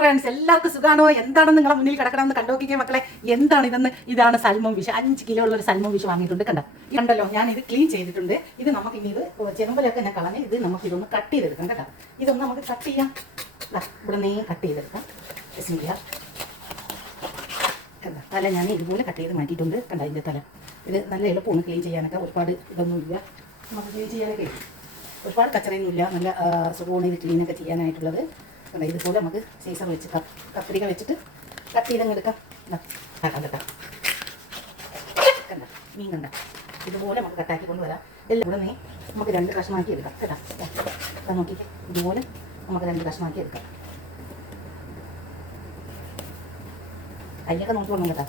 Friends, എല്ലാവർക്കും സുഖാണോ? എന്താണെന്ന് നിങ്ങളെ മുന്നിൽ കിടക്കണമെന്ന് കണ്ടോക്കിക്കേ മക്കളെ. എന്താണ് ഇതെന്ന്? ഇതാണ് സൽമൺ ഫിഷ്. 5 കിലോ ഉള്ള ഒരു സൽമൺ ഫിഷ് വാങ്ങിയിട്ടുണ്ട്. കണ്ടല്ലോ, ഞാൻ ഇത് ക്ലീൻ ചെയ്തിട്ടുണ്ട്. ഇത് നമുക്ക് ഇനി ഇത് ചെറുമ്പലൊക്കെ ഞാൻ കളഞ്ഞ് ഇത് നമുക്ക് ഇതൊന്ന് കട്ട് ചെയ്തെടുക്കാം കേട്ടോ. ഇതൊന്ന് നമുക്ക് കട്ട് ചെയ്യാം. ഇവിടെ നിന്ന് കട്ട് ചെയ്തെടുക്കാം. കണ്ട തല ഞാൻ ഇതുപോലെ കട്ട് ചെയ്ത് മാറ്റിയിട്ടുണ്ട്. കണ്ട ഇതിൻ്റെ തല. ഇത് നല്ല എളുപ്പമാണ് ക്ലീൻ ചെയ്യാനൊക്കെ. ഒരുപാട് ഇതൊന്നുമില്ല, നമുക്ക് ക്ലീൻ ചെയ്യാനൊക്കെ ഒരുപാട് കച്ചറയൊന്നുമില്ല. നല്ല സുഖമാണ് ഇത് ക്ലീനൊക്കെ ചെയ്യാനായിട്ടുള്ളത്. കണ്ട ഇതുപോലെ നമുക്ക് സീസർ വെച്ച് കത്രിക വെച്ചിട്ട് കട്ട് ചെയ്തങ്ങ് എടുക്കാം. കണ്ട മീൻ കണ്ട ഇതുപോലെ നമുക്ക് കട്ടാക്കി കൊണ്ടുവരാം. എല്ലാം കൂടെ നമുക്ക് 2 കഷ്ണമാക്കി എടുക്കാം കേട്ടോ. നോക്കിക്കേ, ഇതുപോലെ നമുക്ക് 2 കഷ്ണമാക്കി എടുക്കാം. കയ്യൊക്കെ നോക്കി കൊണ്ടു കേട്ടോ.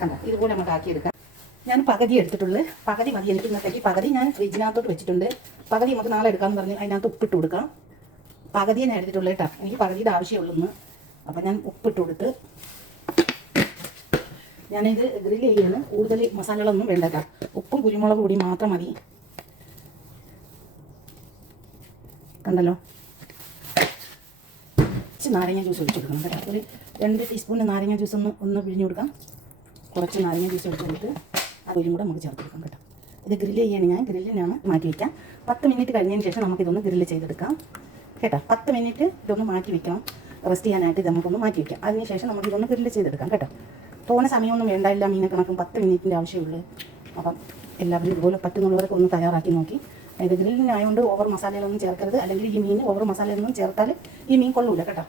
കണ്ട ഇതുപോലെ നമുക്ക് ആക്കിയെടുക്കാം. ഞാൻ പകുതി എടുത്തിട്ടുള്ളൂ. പകുതി മതി എനിക്ക് ഇന്നത്തേക്ക്. പകുതി ഞാൻ ഫ്രിഡ്ജിനകത്തോട്ട് വെച്ചിട്ടുണ്ട്. പകുതി നമുക്ക് നാളെ എടുക്കാമെന്ന് പറഞ്ഞ് അതിനകത്ത് ഉപ്പിട്ട് കൊടുക്കാം. പകുതിയെ ഞാൻ എടുത്തിട്ടുള്ളൂ കേട്ടോ. എനിക്ക് പകുതിയുടെ ആവശ്യമുള്ളൂ. അപ്പം ഞാൻ ഉപ്പിട്ട് കൊടുത്ത് ഞാനിത് ഗ്രില്ല് ചെയ്യാണ്. കൂടുതൽ മസാലകളൊന്നും വേണ്ട കേട്ടോ. ഉപ്പും കുരുമുളക് പൊടി മാത്രം മതി. കണ്ടല്ലോ, കുറച്ച് നാരങ്ങ ജ്യൂസ് ഒഴിച്ച് കൊടുക്കണം കേട്ടോ. ഒരു 2 ടീസ്പൂൺ നാരങ്ങ ജ്യൂസ് ഒന്ന് പിഴിഞ്ഞ് കൊടുക്കാം. കുറച്ച് നാരങ്ങ ജ്യൂസ് ഒഴിച്ച് കൊടുത്ത് അതും കൂടെ നമുക്ക് ചേർത്ത് കൊടുക്കാം കേട്ടോ. ഇത് ഗ്രില്ല് ചെയ്യാണ്. ഞാൻ ഗ്രില്ലിനാണ് മാറ്റി വയ്ക്കാം. 10 മിനിറ്റ് കഴിഞ്ഞതിന് ശേഷം നമുക്കിതൊന്ന് ഗ്രില്ല് ചെയ്തെടുക്കാം കേട്ടോ. 10 മിനിറ്റ് ഇതൊന്ന് മാറ്റി വയ്ക്കണം. റെസ്റ്റ് ചെയ്യാനായിട്ട് ഇത് നമുക്കൊന്ന് മാറ്റി വയ്ക്കാം. അതിന് ശേഷം നമുക്കിതൊന്ന് ഗ്രില്ല് ചെയ്തെടുക്കാം കേട്ടോ. തോന്നെ സമയമൊന്നും വേണ്ട. എല്ലാ മീനൊക്കെ കണക്കും 10 മിനിറ്റിൻ്റെ ആവശ്യമുള്ളൂ. അപ്പം എല്ലാവരും ഇതുപോലെ പറ്റുന്നുള്ളവരൊക്കെ ഒന്ന് തയ്യാറാക്കി നോക്കി. ഇത് ഗ്രില്ലിനായതുകൊണ്ട് ഓവർ മസാലകളൊന്നും ചേർക്കരുത്. അല്ലെങ്കിൽ ഈ മീൻ ഓവർ മസാലയൊന്നും ചേർത്താൽ ഈ മീൻ കൊള്ളൂല കേട്ടോ.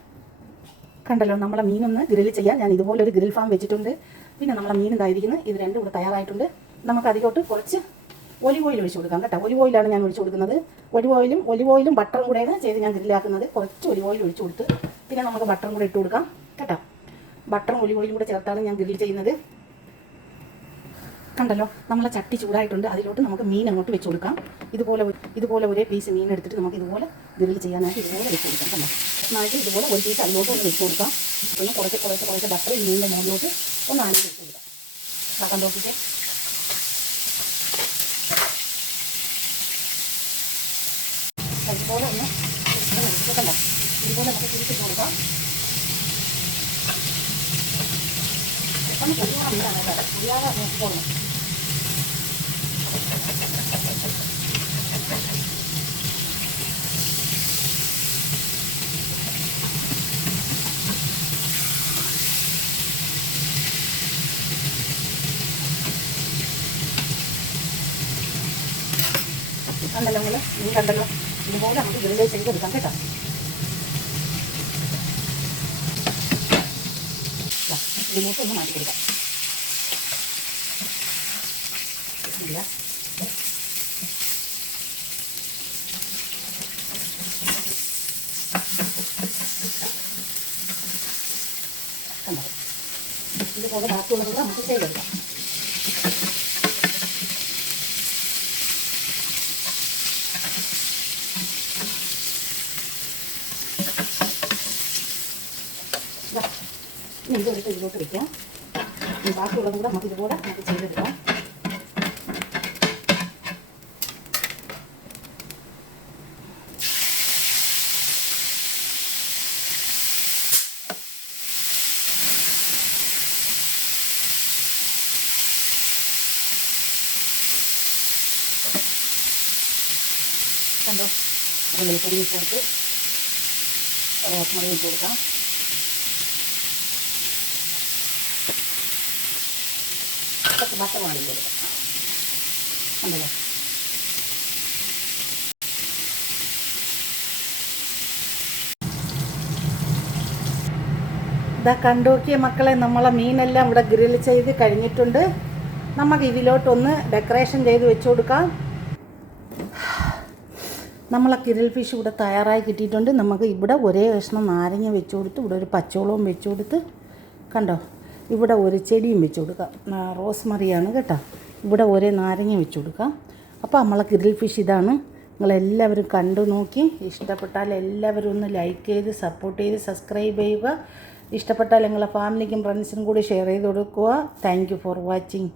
കണ്ടല്ലോ, നമ്മളെ മീനൊന്ന് ഗ്രില്ല് ചെയ്യാൻ ഞാൻ ഇതുപോലെ ഒരു ഗ്രിൽ ഫാം വെച്ചിട്ടുണ്ട്. പിന്നെ നമ്മളെ മീൻ ഇതായിരിക്കുന്നത് ഇത് രണ്ടും കൂടെ തയ്യാറായിട്ടുണ്ട്. നമുക്ക് അതിലോട്ട് കുറച്ച് ഒലിവ് ഓയിൽ ഒഴിച്ച് കൊടുക്കാം കേട്ടോ. ഒലിവ് ഓയിലാണ് ഞാൻ ഒഴിച്ച് കൊടുക്കുന്നത്. ഒലിവ് ഓയിലും ബട്ടറും കൂടെയാണ് ചെയ്ത് ഞാൻ ഗ്രില്ലാക്കുന്നത്. കുറച്ച് ഒലിവ് ഓയിൽ ഒഴിച്ച് കൊടുത്ത് പിന്നെ നമുക്ക് ബട്ടറും കൂടെ ഇട്ട് കൊടുക്കാം കേട്ടോ. ബട്ടറും ഒലിവ് ഓയിലും കൂടെ ചേർത്താണ് ഞാൻ ഗ്രിൽ ചെയ്യുന്നത്. കണ്ടല്ലോ, നമ്മളെ ചട്ടി ചൂടായിട്ടുണ്ട്. അതിലോട്ട് നമുക്ക് മീൻ അങ്ങോട്ട് വെച്ച് കൊടുക്കാം. ഇതുപോലെ ഒരേ പീസ് മീൻ എടുത്തിട്ട് നമുക്ക് ഇതുപോലെ ഗ്രിൽ ചെയ്യാനായിട്ട് ഇതുപോലെ വെച്ച് കൊടുക്കാം. കണ്ടോ, നന്നായിട്ട് ഇതുപോലെ ഒരു പീസ് അതിലോട്ട് ഒന്ന് വെച്ച് കൊടുക്കാം. പിന്നെ കുറച്ച് ബട്ടർ മീനിൻ്റെ മുകളിലോട്ട് ഒന്ന് ആദ്യം വെച്ച് കൊടുക്കാം. കണ്ടോ, നോക്കിയിട്ട് അതുപോലെ ഒന്ന് കണ്ടോ, ഇതുപോലെ നമുക്ക് തിരിച്ചിട്ട് കൊടുക്കാം. പൊടിയോളം മീനാണ് കേട്ടോ. പൊടിയാതെ നോക്കിക്കോളണം. കണ്ടല്ലോ നിങ്ങൾ, മീൻ കണ്ടല്ലോ. ഇതുപോലെ നമുക്ക് ഗ്രില്ല് ചെയ്തെടുക്കാം കേട്ടോ. ഇതിലോട്ട് ഒന്ന് മാറ്റി കൊടുക്കാം. കണ്ടോ, ഇതുപോലെ ബാക്കിയുള്ളത് കൂടെ നമുക്ക് ചെയ്തെടുക്കാം. ഇതെടുത്ത് ഇതിലോട്ട് വയ്ക്കാം. ബാക്കിയുള്ളത് കൂടെ നമുക്ക് ഇതുപോലെ നമുക്ക് ചെയ്തെടുക്കാം. കണ്ടോ, അത് വെളുപ്പൊടി ഇട്ട് കൊടുത്ത് റോസ്മറി ഇട്ട് കൊടുക്കാം. ബട്ടർ വാങ്ങി കൊടുക്കാം. കണ്ടല്ലോ, ഇതാ കണ്ടോക്കിയ മക്കളെ, നമ്മളെ മീനെല്ലാം ഇവിടെ ഗ്രിൽ ചെയ്ത് കഴിഞ്ഞിട്ടുണ്ട്. നമുക്ക് ഇതിലോട്ടൊന്ന് ഡെക്കറേഷൻ ചെയ്ത് വെച്ച് കൊടുക്കാം. നമ്മളെ ഗ്രിൽ ഫിഷ് ഇവിടെ തയ്യാറായി കിട്ടിയിട്ടുണ്ട്. നമുക്ക് ഇവിടെ ഒരേ കഷ്ണം നാരങ്ങ വെച്ച് കൊടുത്ത് ഇവിടെ ഒരു പച്ചവളവും വെച്ച് കൊടുത്ത് കണ്ടോ, ഇവിടെ ഒരു ചെടിയും വെച്ച് കൊടുക്കാം. റോസ്മറിയാണ് കേട്ടോ. ഇവിടെ ഒരേ നാരങ്ങ വെച്ച് കൊടുക്കാം. അപ്പോൾ നമ്മളെ ഗ്രിൽ ഫിഷ് ഇതാണ്. നിങ്ങളെല്ലാവരും കണ്ടു നോക്കി. ഇഷ്ടപ്പെട്ടാൽ എല്ലാവരും ഒന്ന് ലൈക്ക് ചെയ്ത് സപ്പോർട്ട് ചെയ്ത് സബ്സ്ക്രൈബ് ചെയ്യുക. ഇഷ്ടപ്പെട്ടാൽ നിങ്ങളെ ഫാമിലിക്കും ഫ്രണ്ട്സിനും കൂടി ഷെയർ ചെയ്ത് കൊടുക്കുക. Thank you for watching.